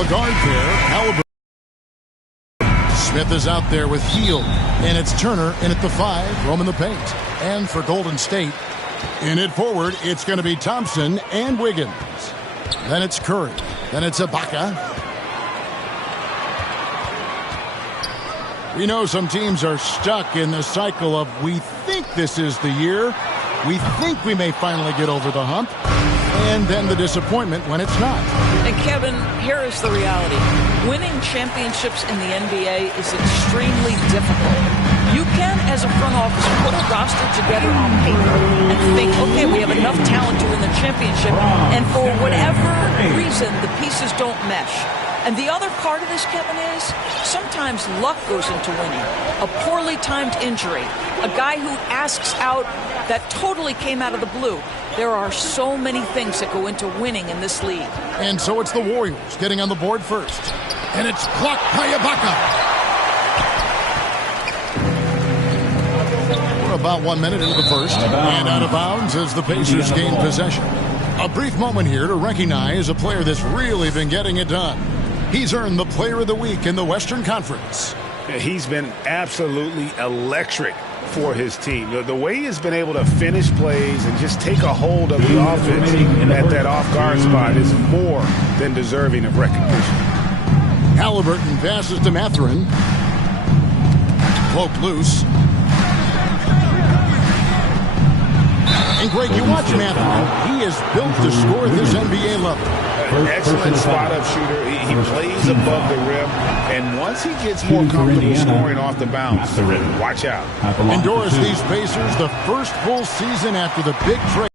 The guard pair, Halliburton. Smith is out there with Hield, and it's Turner in at the 5, roaming the paint. And for Golden State, in it forward, it's going to be Thompson and Wiggins. Then it's Curry. Then it's Ibaka. We know some teams are stuck in the cycle of we think this is the year. We think we may finally get over the hump. And then the disappointment when it's not. And Kevin, here is the reality. Winning championships in the NBA is extremely difficult. You can, as a front office, put a roster together on paper and think, okay, we have enough talent to win the championship, and for whatever reason, the pieces don't mesh. And the other part of this, Kevin, is sometimes luck goes into winning. A poorly timed injury, a guy who asks out that totally came out of the blue. There are so many things that go into winning in this league. And so it's the Warriors getting on the board first. And it's blocked by Ibaka. We're about 1 minute into the first. And out of bounds as the Pacers gain possession. A brief moment here to recognize a player that's really been getting it done. He's earned the Player of the Week in the Western Conference. He's been absolutely electric for his team. The way he's been able to finish plays and just take a hold of the offense at that off-guard spot is more than deserving of recognition. Halliburton passes to Mathurin. Poked loose. And Greg, you watch Mathurin. He is built to score at this NBA level. Excellent spot-up shooter. He plays above the rim, and once he gets more comfortable scoring off the bounce, watch out. Endorse these Pacers the first full season after the big trade.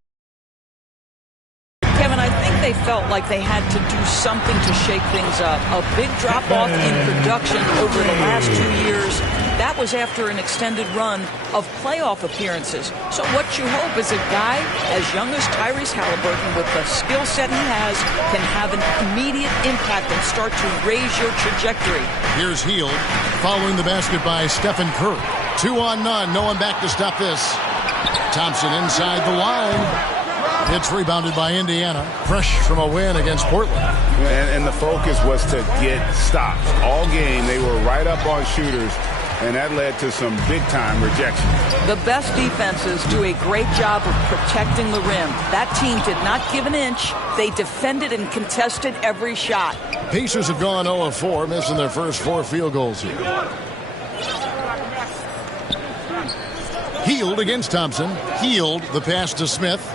Kevin, I think they felt like they had to do something to shake things up. A big drop-off in production over the last 2 years. That was after an extended run of playoff appearances. So what you hope is a guy as young as Tyrese Halliburton, with the skill set he has, can have an immediate impact and start to raise your trajectory. Here's Hield following the basket by Stephen Curry. 2 on none. No one back to stop this. Thompson inside the line. It's rebounded by Indiana. Fresh from a win against Portland. And the focus was to get stops. All game, they were right up on shooters, and that led to some big-time rejection. The best defenses do a great job of protecting the rim. That team did not give an inch. They defended and contested every shot. Pacers have gone 0 of 4, missing their first 4 field goals here. Hield against Thompson. Hield, the pass to Smith.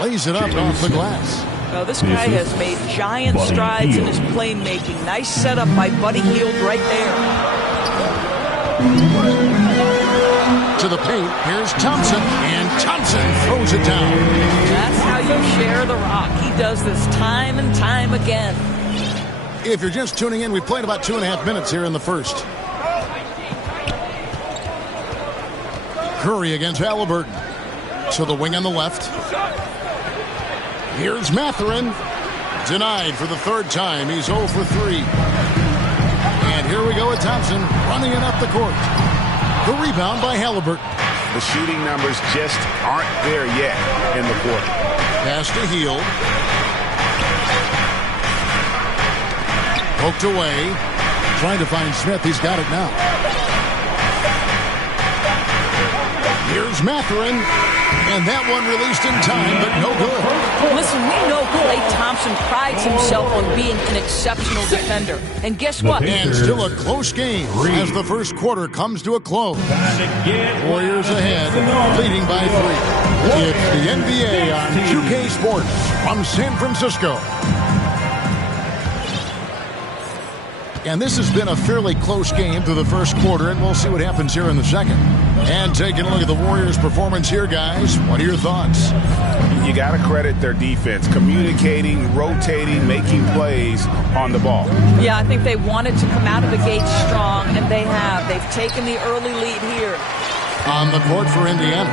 Lays it up off the glass. Well, this guy has made giant strides in his playmaking. Nice setup by Buddy Hield right there. To the paint, here's Thompson, and Thompson throws it down. That's how you share the rock. He does this time and time again. If you're just tuning in, we played about 2.5 minutes here in the first. Curry against Halliburton. To the wing on the left. Here's Mathurin. Denied for the 3rd time. He's 0 for 3. And here we go with Thompson running it up the court. The rebound by Halliburton. The shooting numbers just aren't there yet in the quarter. Pass to Hield. Poked away. Trying to find Smith. He's got it now. Here's Mathurin. And that one released in time, but no good. Listen, we know Klay Thompson prides himself on being an exceptional defender. And guess what? And still a close game as the first quarter comes to a close. Warriors ahead, leading by 3. It's the NBA on 2K Sports from San Francisco. And this has been a fairly close game through the first quarter, and we'll see what happens here in the second. And taking a look at the Warriors' performance here, guys. What are your thoughts? You got to credit their defense, communicating, rotating, making plays on the ball. Yeah, I think they wanted to come out of the gate strong, and they have. They've taken the early lead here. On the court for Indiana,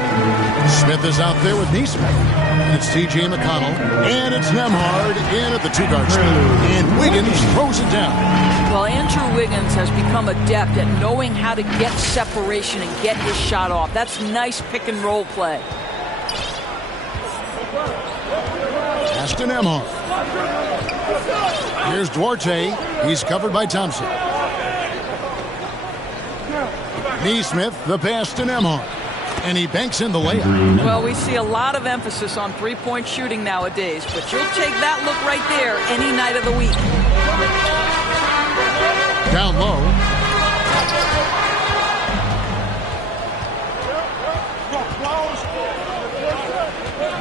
Smith is out there with Neesmith. It's T.J. McConnell, and it's Nembhard in at the 2-guard spot. And Wiggins throws it down. Well, Andrew Wiggins has become adept at knowing how to get separation and get his shot off. That's nice pick-and-roll play. Pass to Nembhard. Here's Duarte. He's covered by Thompson. Neesmith, the pass to Nembhard. And he banks in the layup. Well, we see a lot of emphasis on three-point shooting nowadays, but you'll take that look right there any night of the week. Down low.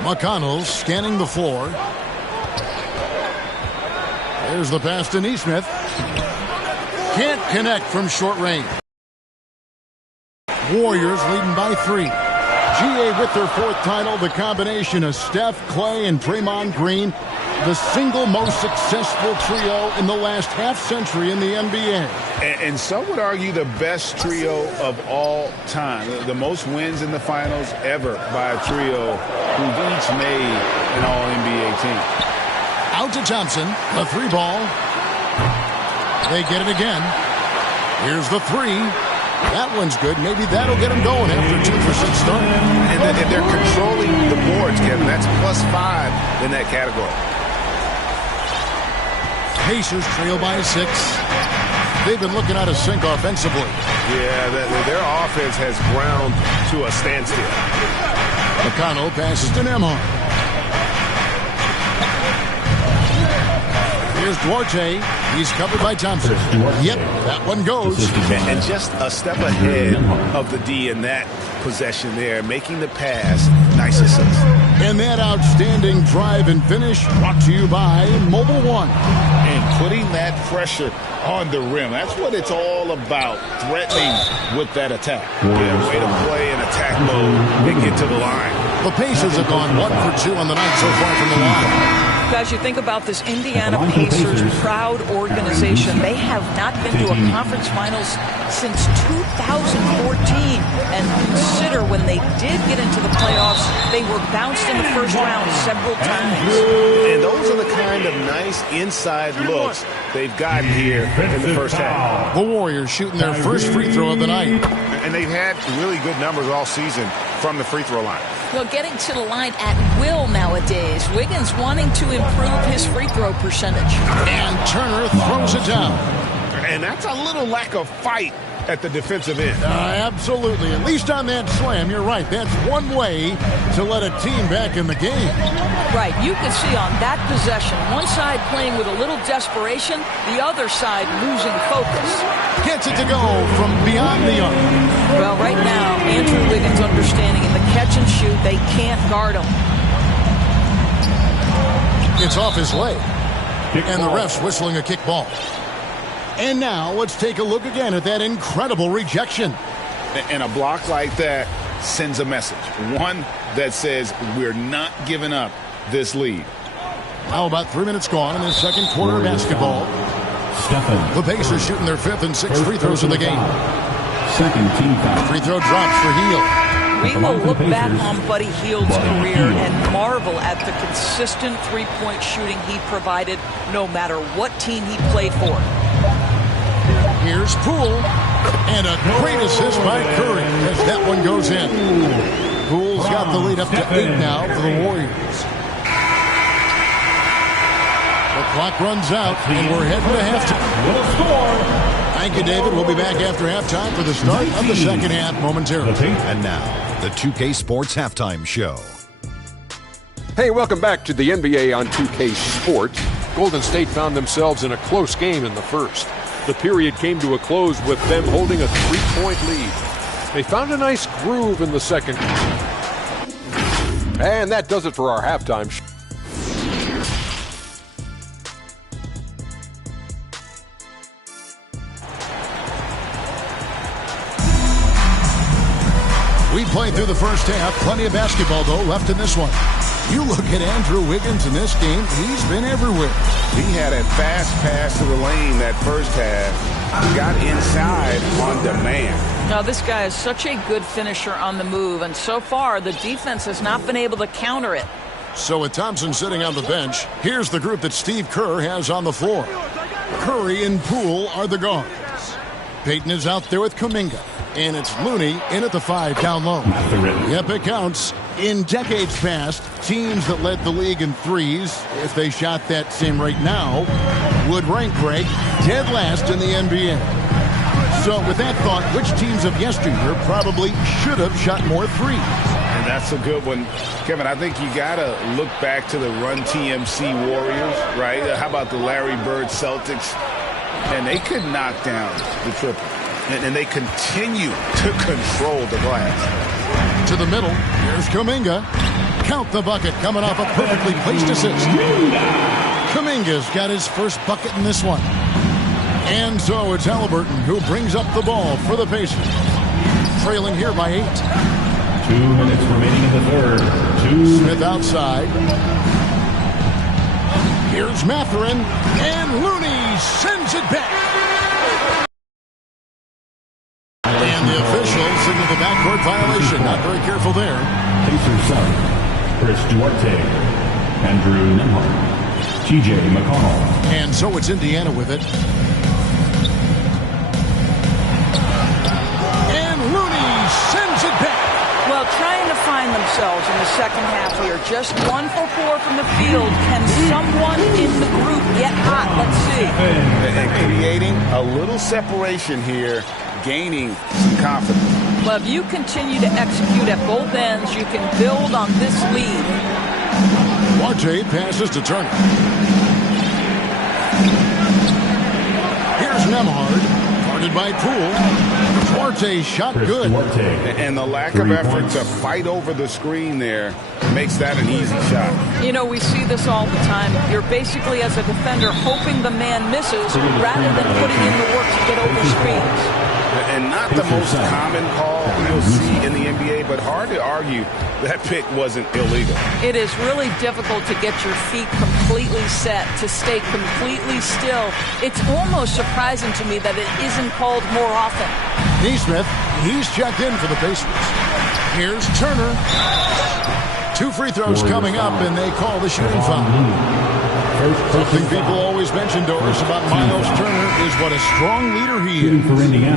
McConnell scanning the floor. There's the pass to Neesmith. Can't connect from short range. Warriors leading by 3. GA with their 4th title, the combination of Steph, Clay, and Draymond Green, the single most successful trio in the last half-century in the NBA. And some would argue the best trio of all time. The most wins in the finals ever by a trio who've each made an All-NBA team. Out to Thompson, the 3-ball. They get it again. Here's the 3. That one's good. Maybe that'll get them going after 2 for 6 start. And they're controlling the boards, Kevin. That's +5 in that category. Pacers trail by 6. They've been looking out of sync offensively. Yeah, their offense has ground to a standstill. McConnell passes to Nembhard. Here's Duarte. He's covered by Thompson. Yep, that one goes. And just a step ahead of the D in that possession there, making the pass. Nice assist. And that outstanding drive and finish brought to you by Mobile One. And putting that pressure on the rim. That's what it's all about, threatening with that attack. Yeah, way to play in attack mode and get to the line. The Pacers have gone 1 for 2 on the night so far from the line. As you think about this Indiana Pacers proud organization, they have not been to a conference finals since 2014. And consider when they did get into the playoffs, they were bounced in the first round several times. And those are the kind of nice inside looks they've gotten here in the first half. The Warriors shooting their first free throw of the night. And they've had really good numbers all season from the free throw line. Well, getting to the line at will nowadays. Wiggins wanting to improve his free throw percentage. And Turner throws it down. And that's a little lack of fight at the defensive end. Absolutely. At least on that slam, you're right. That's one way to let a team back in the game. Right. You can see on that possession, one side playing with a little desperation, the other side losing focus. Gets it to go from beyond the arc. Well, right now, Andrew Wiggins understanding in the catch and shoot, they can't guard him. It's off his leg. And the ref's whistling a kick ball. And now let's take a look again at that incredible rejection. And a block like that sends a message. One that says we're not giving up this lead. Now about 3 minutes gone in the second quarter of basketball. The Pacers shooting their 5th and 6th free throws of the game. Second team foul. Free throw drops for Hield. We will look back on Buddy Hield's career and marvel at the consistent three-point shooting he provided no matter what team he played for. Here's Poole. And a great assist by Curry as that one goes in. Poole's got the lead up to 8 now for the Warriors. The clock runs out, and we're heading to halftime. Thank you, David. We'll be back after halftime for the start of the second half momentarily. And now, the 2K Sports Halftime Show. Hey, welcome back to the NBA on 2K Sports. Golden State found themselves in a close game in the first. The period came to a close with them holding a 3-point lead. They found a nice groove in the second. And that does it for our halftime show. We played through the first half. Plenty of basketball, though, left in this one. You look at Andrew Wiggins in this game, he's been everywhere. He had a fast pass to the lane that first half. He got inside on demand. Now, this guy is such a good finisher on the move, and so far, the defense has not been able to counter it. So with Thompson sitting on the bench, here's the group that Steve Kerr has on the floor. Curry and Poole are the guards. Payton is out there with Kuminga. And it's Looney in at the 5 down low. Yep, it counts. In decades past, teams that led the league in threes, if they shot that same rate now, would rank Greg dead last in the NBA. So with that thought, which teams of yesteryear probably should have shot more threes? And that's a good one. Kevin, I think you got to look back to the Run TMC Warriors, right? How about the Larry Bird Celtics? And they could knock down the triple. And they continue to control the glass. To the middle, here's Kuminga. Count the bucket coming off a perfectly placed assist. Kuminga's got his first bucket in this one. And so it's Halliburton who brings up the ball for the Pacers. Trailing here by 8. 2 minutes remaining in the third. Smith outside. Here's Mathurin. And Looney sends it back. And the officials signal the backcourt violation. Not very careful there. Pacers 7. Chris Duarte. Andrew Nembhard. T.J. McConnell. And so it's Indiana with it. And Looney sends it back. Well, trying to find themselves in the second half here. Just 1 for 4 from the field. Can someone in the group get hot? Let's see. And creating a little separation here, gaining some confidence. Well, if you continue to execute at both ends, you can build on this lead. Duarte passes to Turner. Here's Nembhard, guarded by Poole. Duarte shot good. And the lack of effort to fight over the screen there makes that an easy shot. You know, we see this all the time. You're basically, as a defender, hoping the man misses rather than putting in the work to get over screens. And not the most common call you'll see in the NBA, but hard to argue that pick wasn't illegal. It is really difficult to get your feet completely set, to stay completely still. It's almost surprising to me that it isn't called more often. Neesmith, he's checked in for the Pacers. Here's Turner. 2 free throws coming up, and they call the shooting foul. Something people always mention, Doris, about Miles Turner is what a strong leader he is.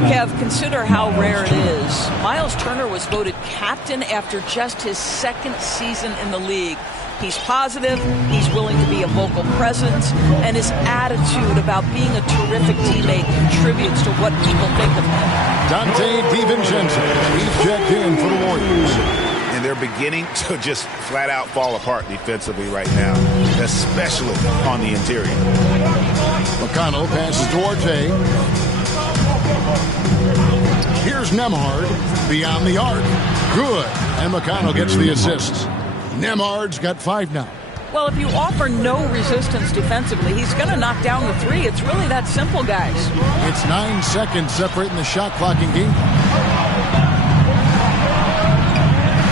Kev, consider how rare it is. Miles Turner was voted captain after just his second season in the league. He's positive, he's willing to be a vocal presence, and his attitude about being a terrific teammate contributes to what people think of him. Dante DiVincenzo, he's checked in for the Warriors. And they're beginning to just flat out fall apart defensively right now, especially on the interior. McConnell passes Duarte. Here's Nembhard beyond the arc. Good. And McConnell gets the assist. Nembhard's got 5 now. Well, if you offer no resistance defensively, he's going to knock down the 3. It's really that simple, guys. It's 9 seconds separating the shot clock in game.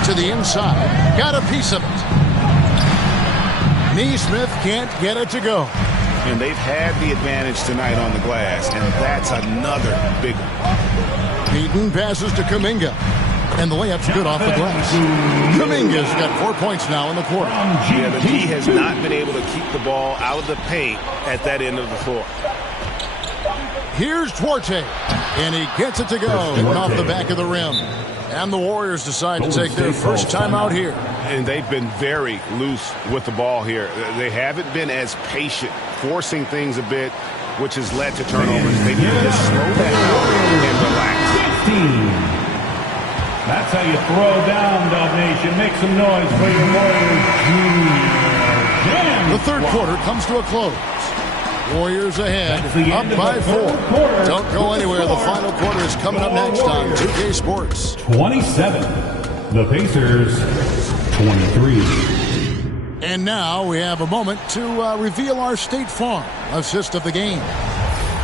To the inside. Got a piece of it. Neesmith can't get it to go. And they've had the advantage tonight on the glass, and that's another big one. Beaton passes to Kuminga. And the layup's good off the glass. Kuminga's got 4 points now in the quarter. Yeah, the D has not been able to keep the ball out of the paint at that end of the floor. Here's Duarte. And he gets it to go. Hitting off the back of the rim. And the Warriors decide to take their first time out here. And they've been very loose with the ball here. They haven't been as patient, forcing things a bit, which has led to turnovers. They need to slow that down and relax. 15. That's how you throw down, Dub Nation. Make some noise for your Warriors. The third quarter comes to a close. Warriors ahead, up by 4. Don't go anywhere. The final quarter is coming up next on 2K Sports. 27. The Pacers, 23. And now we have a moment to reveal our State Farm assist of the game.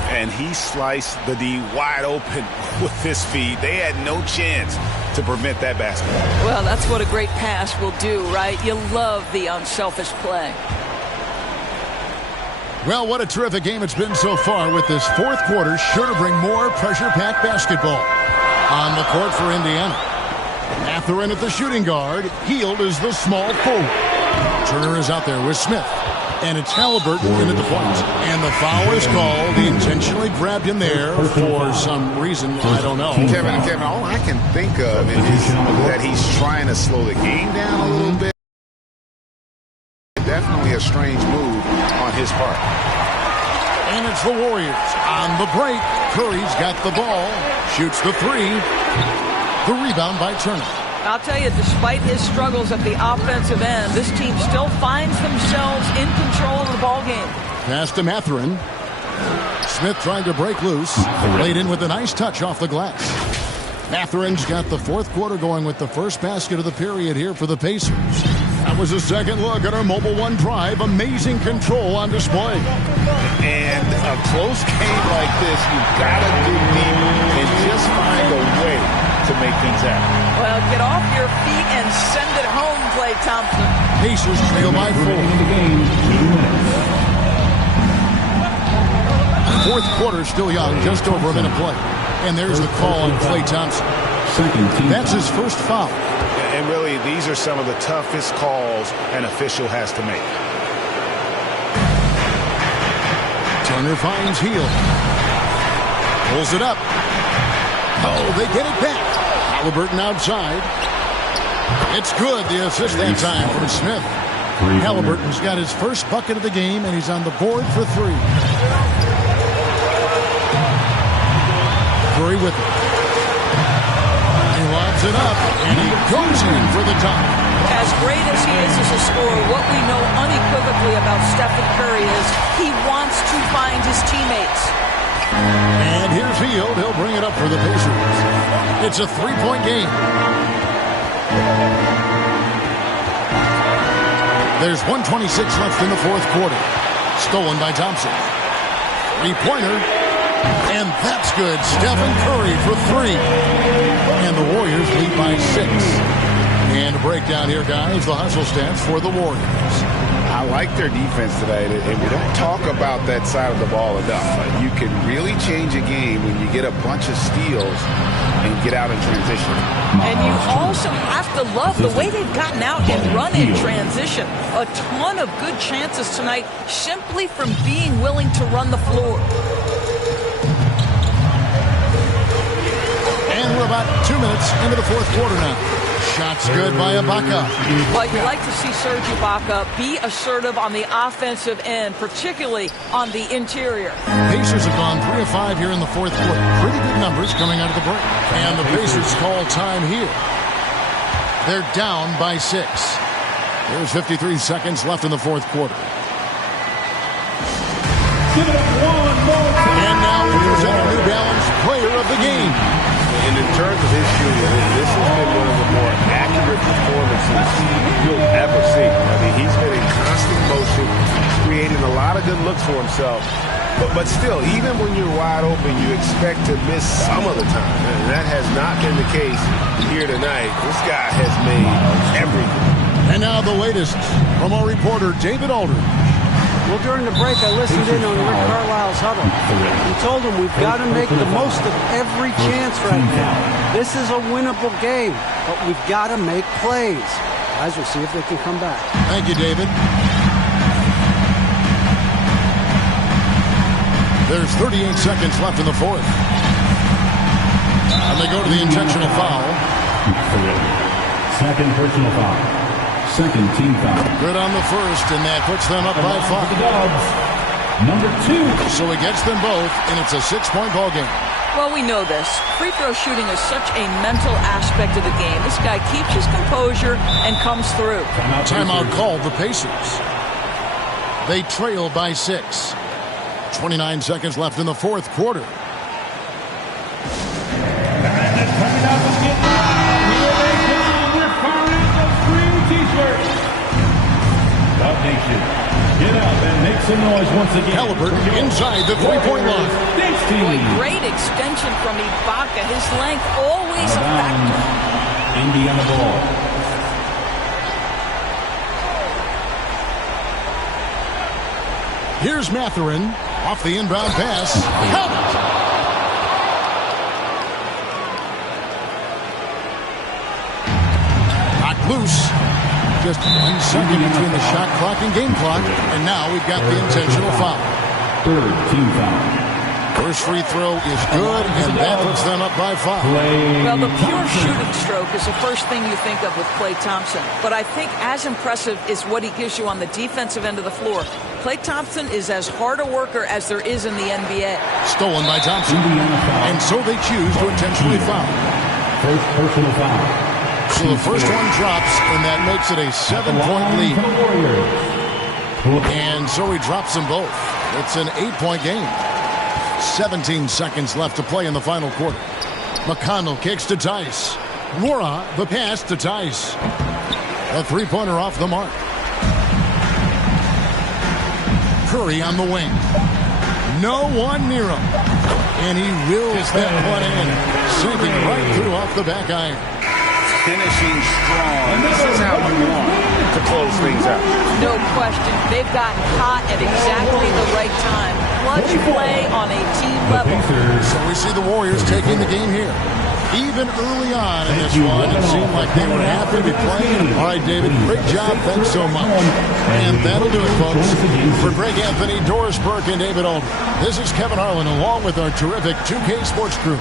And he sliced the D wide open with his feed. They had no chance to prevent that basket. Well, that's what a great pass will do, right? You love the unselfish play. Well, what a terrific game it's been so far, with this fourth quarter sure to bring more pressure-packed basketball. On the court for Indiana. Mathurin at the shooting guard. Hield is the small forward. Turner is out there with Smith. And it's Halliburton in at the point. And the foul is called. He intentionally grabbed him there for some reason. I don't know. Kevin, all I can think of is that he's trying to slow the game down a little bit. Definitely a strange move on his part. And it's the Warriors on the break. Curry's got the ball. Shoots the three. The rebound by Turner. I'll tell you, despite his struggles at the offensive end, this team still finds themselves in control of the ball game. Pass to Mathurin. Smith trying to break loose. Laid in with a nice touch off the glass. Mathurin's got the fourth quarter going with the first basket of the period here for the Pacers. That was a second look at our Mobile One drive. Amazing control on display. And a close game like this, you've got to dig deep and just find a way to make things happen. Well, get off your feet and send it home, Klay Thompson. Pacers trail by 4. Fourth quarter still young, just over a minute play. And there's the call on Klay Thompson. That's his first foul. And really, these are some of the toughest calls an official has to make. Turner finds Hield. Pulls it up. Oh, they get it back. Halliburton outside. It's good. The assist that time from Smith. Halliburton's got his first bucket of the game, and he's on the board for 3. Curry with it. He lobs it up, and he goes in for the top. As great as he is as a scorer, what we know unequivocally about Stephen Curry is he wants to find his teammates. And here's Hield. He'll bring it up for the Pacers. It's a 3-point game. There's 1:26 left in the fourth quarter. Stolen by Thompson. 3-pointer. And that's good. Stephen Curry for 3. And the Warriors lead by 6. And a breakdown here, guys. The hustle stats for the Warriors. I like their defense today, and we don't talk about that side of the ball enough. You can really change a game when you get a bunch of steals and get out in transition. And you also have to love the way they've gotten out and run in transition. A ton of good chances tonight simply from being willing to run the floor. And we're about 2 minutes into the fourth quarter now. Shots good by Ibaka. But you like to see Serge Ibaka be assertive on the offensive end, particularly on the interior. Pacers have gone 3 of 5 here in the fourth quarter. Pretty good numbers coming out of the break. And the Pacers call time here. They're down by 6. There's 53 seconds left in the fourth quarter. Give it up one more time. And now we present our New Balance player of the game. And in terms of his shooting, this has been one of the more accurate performances you'll ever see. I mean, he's been in constant motion, creating a lot of good looks for himself. But still, even when you're wide open, you expect to miss some of the time. And that has not been the case here tonight. This guy has made everything. And now the latest from our reporter, David Aldridge. Well, during the break, I listened in on Rick Carlisle's huddle. He told him we've got to make the most of every chance right now. This is a winnable game, but we've got to make plays. Guys, we'll see if they can come back. Thank you, David. There's 38 seconds left in the fourth. And they go to the intentional foul. Second personal foul. Second team foul. Good on the first, and that puts them up by 5. The Dogs, number 2. So he gets them both, and it's a 6-point ball game. Well, we know this. Free throw shooting is such a mental aspect of the game. This guy keeps his composure and comes through. Timeout called the Pacers. They trail by 6. 29 seconds left in the fourth quarter. Nation, get up and make some noise once again. Halliburton inside the 3-point line. Boy, great extension from Ibaka. His length always a factor. Indiana ball. Here's Mathurin off the inbound pass. Helped. Knocked loose. just 1 second between the shot clock and game clock, and now we've got the intentional foul. Third team foul. First free throw is good, and that puts them up by 5. Well, the pure shooting stroke is the first thing you think of with Klay Thompson. But I think as impressive is what he gives you on the defensive end of the floor. Klay Thompson is as hard a worker as there is in the NBA. Stolen by Thompson. And so they choose to intentionally foul. First personal foul. So the first one drops, and that makes it a 7-point lead. And so he drops them both. It's an 8-point game. 17 seconds left to play in the final quarter. McConnell kicks to Tice. Wara, the pass to Tice. A three-pointer off the mark. Curry on the wing. No one near him. And he wills that one in. Sinking right through off the back iron. Finishing strong. This is how you want to close things out. No question. They've gotten hot at exactly the right time. Clutch play on a team level. So we see the Warriors taking the game here. Even early on in this one, it seemed like they were happy to be playing. All right, David, great job. Thanks so much. And that'll do it, folks. For Greg Anthony, Doris Burke, and David Aldridge, this is Kevin Harlan along with our terrific 2K Sports crew.